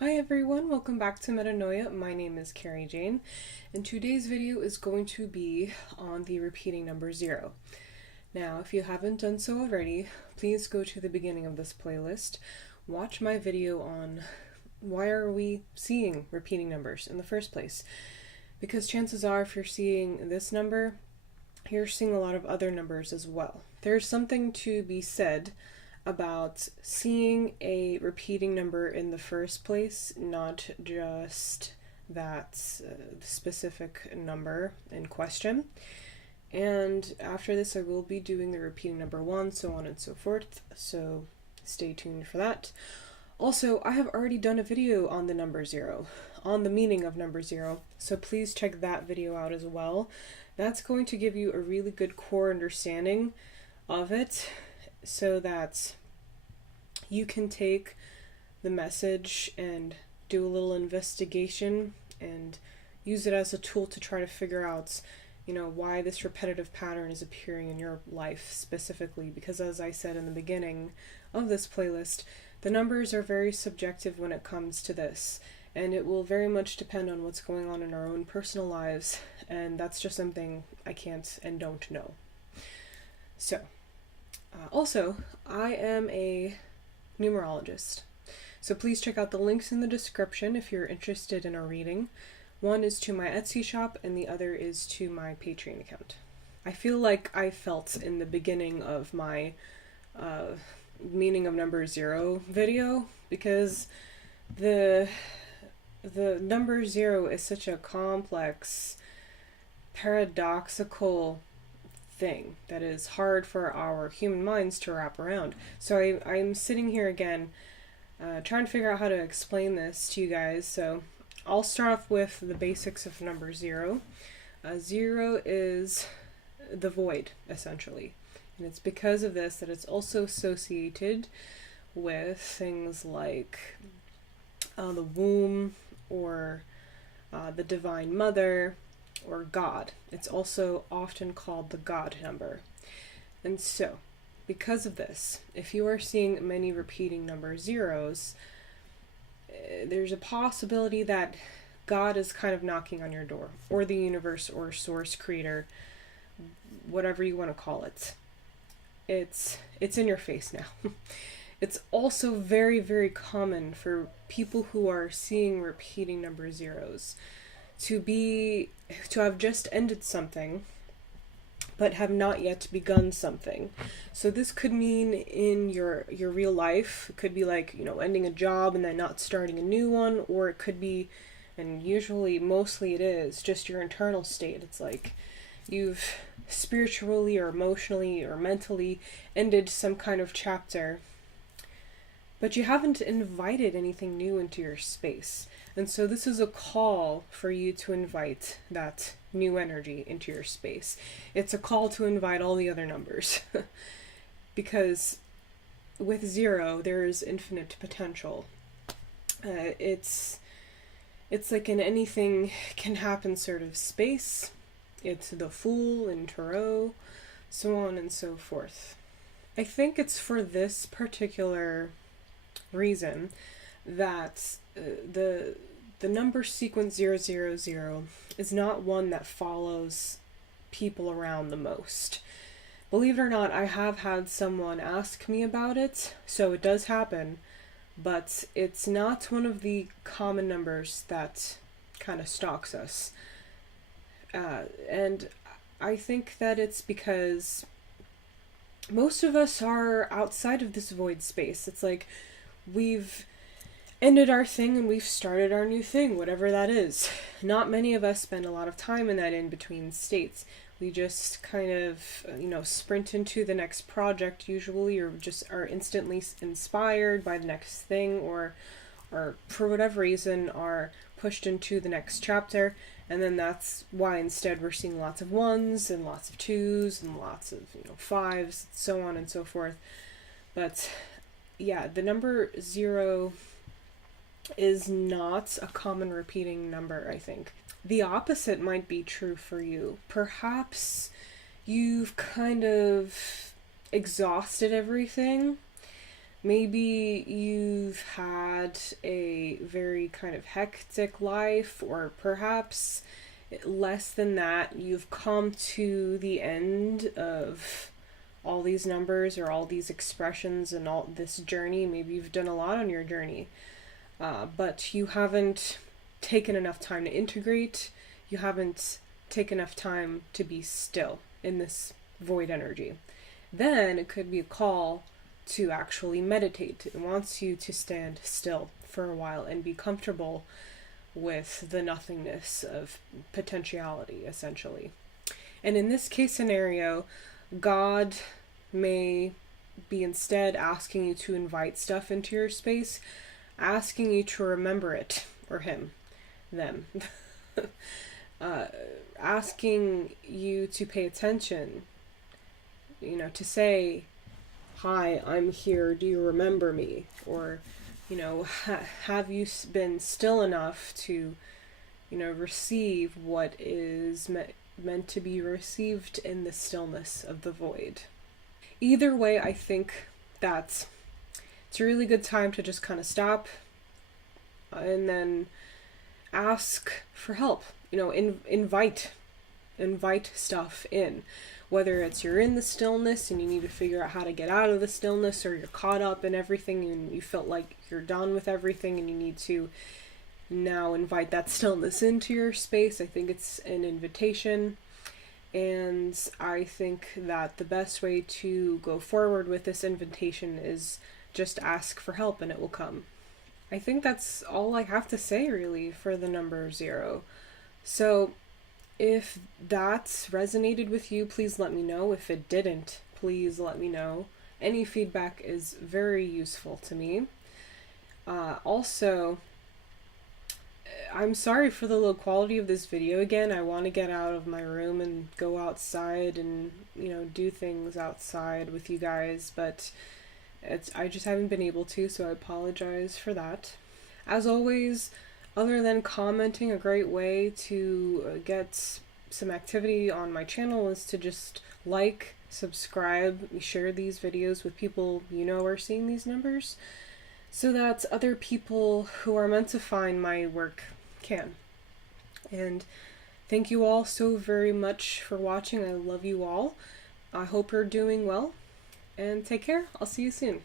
Hi everyone, welcome back to Metanoia. My name is Carrie Jane, and today's video is going to be on the repeating number 0. Now, if you haven't done so already, please go to the beginning of this playlist, watch my video on why are we seeing repeating numbers in the first place. Because chances are, if you're seeing this number, you're seeing a lot of other numbers as well. There's something to be said about seeing a repeating number in the first place, not just that specific number in question. And after this, I will be doing the repeating number 1, so on and so forth, so stay tuned for that. Also, I have already done a video on the number 0, on the meaning of number 0, so please check that video out as well. That's going to give you a really good core understanding of it, so that you can take the message and do a little investigation and use it as a tool to try to figure out, why this repetitive pattern is appearing in your life specifically. Because as I said in the beginning of this playlist, the numbers are very subjective when it comes to this, and it will very much depend on what's going on in our own personal lives, and that's just something I can't and don't know. So, also, I am a numerologist, so please check out the links in the description if you're interested in a reading. One is to my Etsy shop and the other is to my Patreon account. I feel like I felt in the beginning of my meaning of number 0 video, because the number 0 is such a complex, paradoxical thing that is hard for our human minds to wrap around. So I'm sitting here again trying to figure out how to explain this to you guys. So I'll start off with the basics of number 0. 0 is the void, essentially. And it's because of this that it's also associated with things like the womb, or the Divine Mother, or God. It's also often called the God number. And so, because of this, if you are seeing many repeating number 0s, there's a possibility that God is kind of knocking on your door, or the universe, or source, creator, whatever you want to call it. It's in your face now. It's also very, very common for people who are seeing repeating number 0s to have just ended something but have not yet begun something. So this could mean in your real life. It could be like, ending a job and then not starting a new one, or it could be, and usually mostly it is, just your internal state. It's like you've spiritually or emotionally or mentally ended some kind of chapter, but you haven't invited anything new into your space. And so this is a call for you to invite that new energy into your space. It's a call to invite all the other numbers. Because with 0, there is infinite potential. It's like an anything can happen sort of space. It's the Fool in Tarot, so on and so forth. I think it's for this particular reason that the number sequence 000 is not one that follows people around the most. Believe it or not, I have had someone ask me about it, so it does happen, but it's not one of the common numbers that kind of stalks us. And I think that it's because most of us are outside of this void space. It's like we've ended our thing and we've started our new thing, whatever that is. Not many of us spend a lot of time in that in-between states. We just kind of, sprint into the next project usually, or just are instantly inspired by the next thing, or for whatever reason are pushed into the next chapter. And then that's why instead we're seeing lots of 1s and lots of 2s and lots of 5s, so on and so forth. But yeah, the number 0 is not a common repeating number, I think. The opposite might be true for you. Perhaps you've kind of exhausted everything Maybe you've had a very kind of hectic life, or perhaps less than that, you've come to the end of all these numbers or all these expressions and all this journey. Maybe you've done a lot on your journey, but you haven't taken enough time to integrate. You haven't taken enough time to be still in this void energy. Then it could be a call to actually meditate. It wants you to stand still for a while and be comfortable with the nothingness of potentiality, essentially. And in this case scenario, God may be instead asking you to invite stuff into your space, asking you to remember it, or him, them, uh, asking you to pay attention, to say, hi, I'm here, do you remember me? Or, have you been still enough to, receive what is meant to be received in the stillness of the void? Either way, I think that's it's a really good time to just kind of stop and then ask for help. Invite stuff in. Whether it's you're in the stillness and you need to figure out how to get out of the stillness, or you're caught up in everything and you felt like you're done with everything and you need to now invite that stillness into your space. I think it's an invitation. And I think that the best way to go forward with this invitation is just ask for help and it will come. I think that's all I have to say really for the number 0. So if that's resonated with you, please let me know. If it didn't, please let me know. Any feedback is very useful to me. Also, I'm sorry for the low quality of this video again. I want to get out of my room and go outside and, do things outside with you guys, but I just haven't been able to, so I apologize for that. As always, other than commenting, a great way to get some activity on my channel is to just like, subscribe, share these videos with people are seeing these numbers, so that other people who are meant to find my work can. And thank you all so very much for watching. I love you all. I hope you're doing well, and take care. I'll see you soon.